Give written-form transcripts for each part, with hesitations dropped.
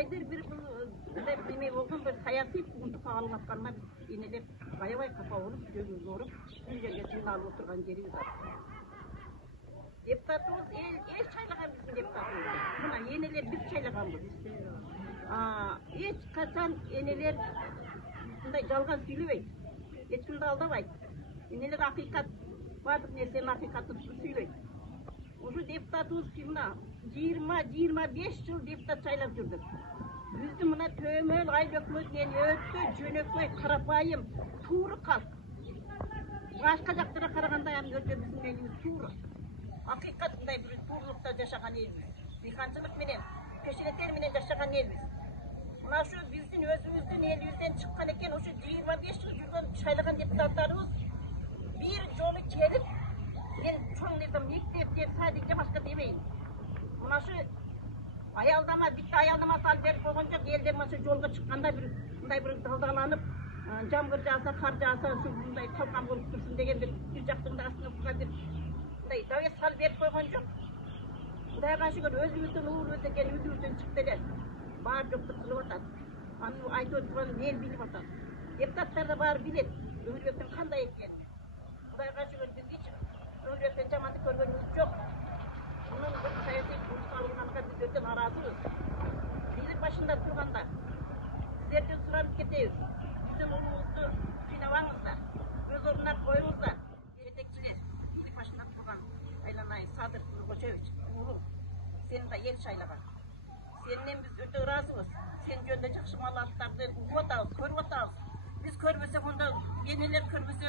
Қайдыр бір білмей болған бір саяси қуғындыққа алып жатқанына біз енелеп аябай қапа болып жүрегіміз орып бір жерге жиналып отырған жеріміз бар. Депутатымыз еш шайлаған біздің депутатымызды. Мына енелер біз шайлағанбыз. Ешқашан енелер бұндай жалған сөйлемейді. Ешкімді алдамайды. Енелер ақиқат, барлық нәрсенің ақиқатын сөйлейді. Уже депутатымыз мына 20-25 жыл депутат шайлап жүрдік. Бізді мына төмен Айбекмөден өтті, жөнекей, қарапайым, туыры халық. Басқа жақтарға қарағанда өте біздің еліміз туыры. Ақиқатындай бір туырлықта жашаған елміз. Диқаншылық менен, кешелектер менен жашаған елміз. Мына şu біздің өзіміздің елімізден шыққан екен, осы 25 жыл жүрген шайлаған депутаттарымыз bir жолы келіп, мен çoğun dedim, мектеп деп, садик деп başka демейін. Мына şu аялдама, бітті аялдама салып беріп қойған жоқ, елдер мына жолға шыққанда бұндай бір далдаланып, жамғыр жаса, қар жаса, бұндай қалқан болып тұрсын деген бір жақтың да астына бұға бір давет салып беріп қойған жоқ. Құдайға шүкір өзіміздің уыр өтекен, өзімізден шықты дер. Бар жоқты қылып атады. Аны айтып отырғанын ел біліп атады. Депутаттар да бар біледі, Өмірбектің қандай екен. Құдайға шүкір біз еш Өмірбектен жаманды көргеніміз жоқ. Оның бір саяси жұмысқа алынғанға біз өте наразымыз. Билік башында тұрғанда сіздерден сұранып кетеміз. Біздің ұлымызды қинамаңыздар, өз орнына қойыңыздар. Жетекшілер, билік башында тұрған Айланай Садыр Нұрғожевич, ұлым, сені де ел шайлаған. Сенен біз өте разымыз. Сен жөнінде жақсы малаттарды ұғып атамыз, көріп атамыз. Біз көрмесек, онда енелер көрмесе,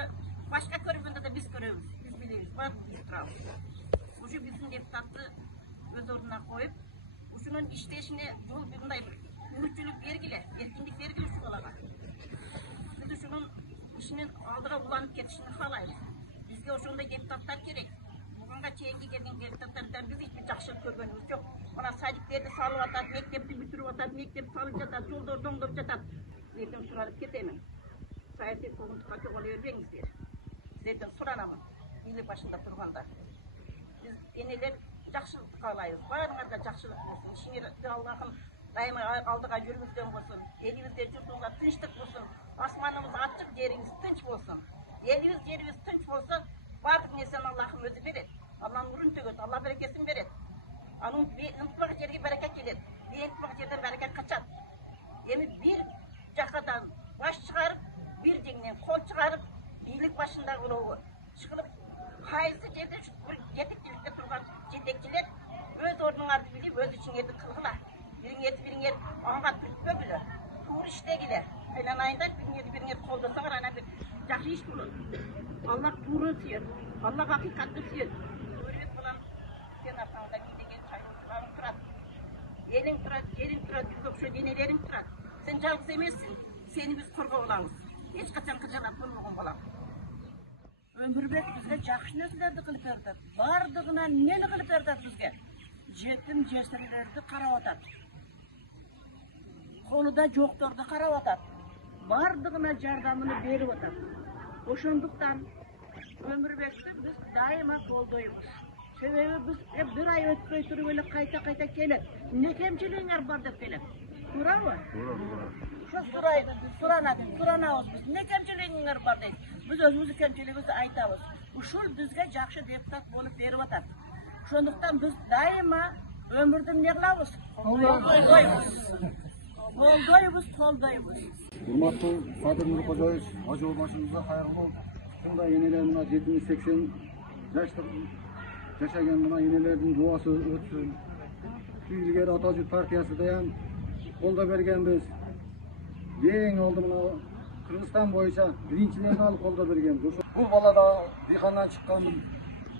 başka көргенде де біз көреміз, біз білеміз, бар біз тұрамыз. Уже біздің депутатты өз орнына қойып, осының іштешіне жол бұндай бір мүмкіншілік бергіле, еркіндік бергіле şu балаға. Біз осының ішінен алдыға уланып кетішini қалаймыз. Бізге осындай депутаттар керек. Бұғанға чейінге келген депутаттардан біз hiçbir жақсылық көргеніміз жоқ. Мына садиктерді салып атады, мектепті бітіріп атады, мектеп салып жатады, жолдар доңдырып жатады. Ертең сұранып кетемін. Саяси қуғындыққа жоғала бермеңіздер. Сіздерден сұранамын, билік башында тұрғанда. Біз енелер жақсылық қалаймыз, барыңарға жақсылық болсын. Ішіңізде Аллахым дайыма алдыға жүріңізден болсын. Елімізде жұртыңызға тыныштық болсын. Асманымыз açık, жеріңіз тыныш болсын. Еліміз, жеріміз тыныш болсын. Барлық нәрсені Аллахым өзі береді. Алланың нұрын төгеді, Алла берекесін береді. Оның нұтпақ жерге береке келеді. Нұтпақ жерден береке қашады. Енді бір жақадан баш шығарып, bir жеңнен қол шығарып, билік башында болуы шығылып, қайсы жерде жетекшілікте тұрған жетекшілер өз орныңарды біліп, өз ішіңерді қылғыла. Біріңер аңға түртпе білі, туыр іштегіле. Айланайында біріңер қолдасаңар, ана бір жақсы іш болады. Аллах туыры сүйер, Аллах ақиқатты сүйер. Өрбек болам, сен артаңда кейдеген шайын тұрады. Елің тұрады, жерің тұрады, көкше денелерің тұрады. Сен жалғыз емессің, сені біз қорғау оламыз. Ешқашан қылжанат болмаған болам. Өмірбек бізге жақсы нәрселерді қылып берді. Бардығынан нені қылып берді бізге? Жетім жесірлерді қарап атады. Қолыда жоқтарды қарап атады. Бардығына жардамını беріп атады. Ошондуктан Өмірбекті біз дайыма қолдаймыз. Себебі біз бір ай өтпей тұрып елі қайта келеді. Не кемшілігіңер бар деп келеді. Тура ма? Сұранамыз біз. Не кемшілігіңер бар дейді. Біз өзімізді кемшілігімізді айтамыз. Ушул бізге жақсы депутат болып беріп атады. Сондықтан біз дайыма өмірді не қыламыз? Қолдаймыз. Урматтуу Садыр Нуркожоевич, ажоо башыңызга кайрылуу болду. Мына энелер мына 70-80 жаштык жашаган мына энелердин дуасы өтсүн. Илгери Ата Журт партиясы даян колдоо бергенбиз. Эң алды мына Кыргызстан боюнча биринчилерди алып колдоо бергенбиз. Бул бала да дыйкандан чыккан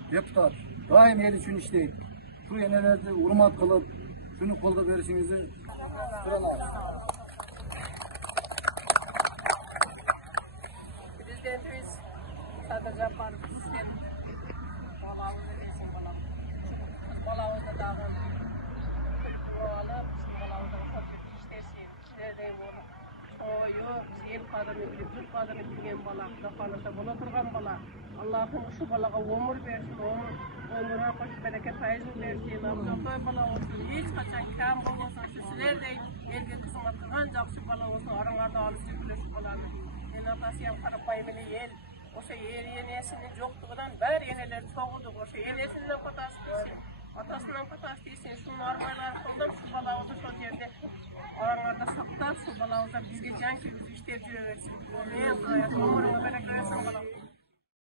депутат. Дайым эл үчүн иштейт. Бул энелерди урмат кылып, шуну колдоо беришиңизди сурайм. Президентimiz Sadır Japarov sizden balağınızı versin balam. Balağınızı dağılın. Dualı, balağınızı çok işlerse, işlerde olur. toyu, el kadını bilip, jurt kadını bilgen bala, kafanasa bola turgan bala. Allah'ım şu balaga ömür versin, onun ömrüne koşup bereket fayzını versin. Abdülkoy bala olsun, hiç kaçan kam olmasın. Sizler de elge kısmat kılgan jakşı bala olsun, arаңarda alış yapılır balanı. En atasıyam karapayımını el. Oşa yenesinin joktuğundan bär yeneler çoğulduk. Oşa yenesinden patası değilsin. Atasından patası değilsin. Şu narmaylar kıldım, şu balağızı şu yerde arаңarda saklar, şu balağızda bizge can ki biz işler jüre versin. Ne yapayım? Ömrüne bereket versin balam.